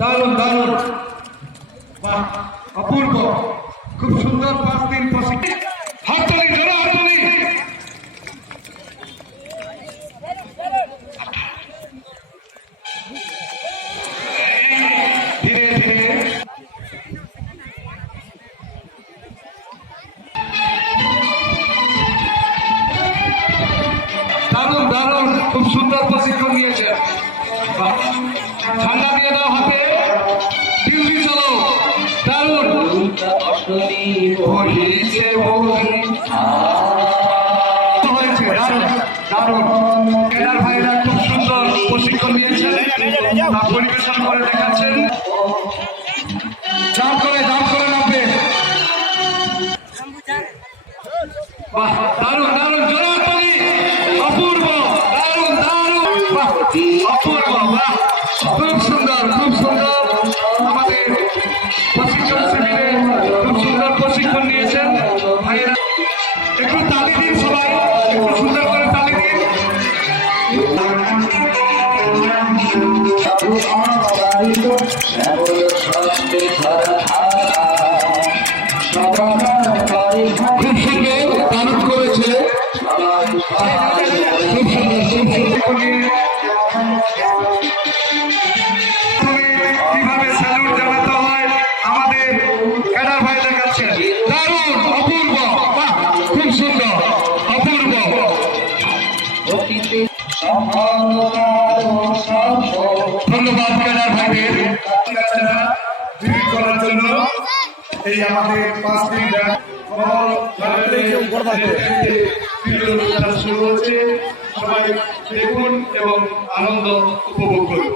দারুণ দারুণ, বাহ অপূর্ব, খুব সুন্দর 5 দিন প্রশিক্ষণ। হাততালি, জোরে হাততালি। ধীরে ধীরে দারুণ দারুণ, খুব সুন্দর প্রশিক্ষণ নিয়েছে। ঠান্ডা দিয়ে দাও হাতে, ডিউটি চলো। দারুণ হয়েছে, দারুণ দারুণ। কেনার ভাইরা খুব সুন্দর প্রশিক্ষণ নিয়েছেন, পরিবেশন করে দেখাচ্ছেন। জাম করে নামবে। বাহ দারুণ দারুণ, জোরে হাততালি। অপূর্ব, দারুণ দারুণ, বাহ অপূর্ব, বাহ খুব সুন্দর খুব সুন্দর। আমাদের প্রশিক্ষণ শিবিরে খুব সুন্দর প্রশিক্ষণ নিয়েছেন ভাইয়েরা। একটু তালি দিন সবাই, একটু সুন্দর করে তালি দিন। খুব সুন্দর দারুণ করেছে, খুব সুন্দর কিভাবে স্যালুট জানাতে হয় আমাদের ক্যাডার ভাই দেখাচ্ছেন। দারুণ অপূর্ব, বাহ খুব সুন্দর অপূর্ব। ধন্যবাদ ক্যাডার ভাইদের করার জন্য। এই আমাদের 5 দিন শুরু হচ্ছে, সবাই দেখুন এবং আনন্দ উপভোগ করুন।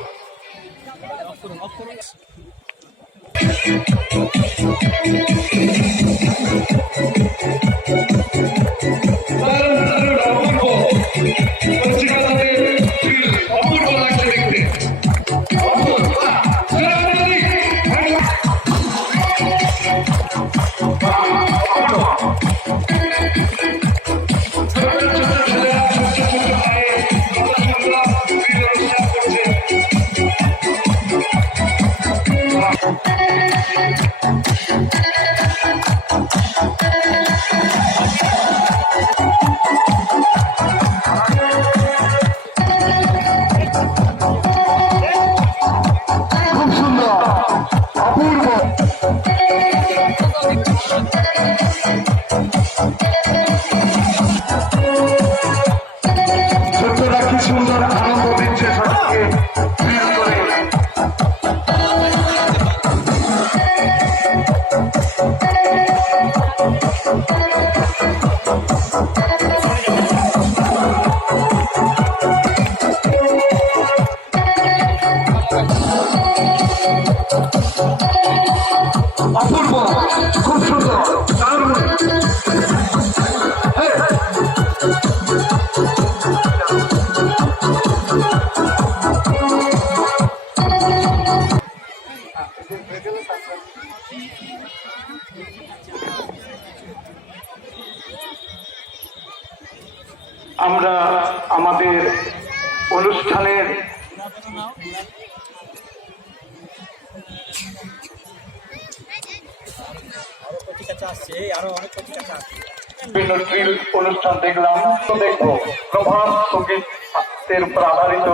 অপূর্ব লাগছে দেখতে। অপূর্ব, খুব সুন্দর, দারুণ। আমরা আমাদের অনুষ্ঠানের বিভিন্ন ড্রিল অনুষ্ঠান দেখলাম, তো দেখবো প্রভাত সঙ্গীতের উপর আধারিত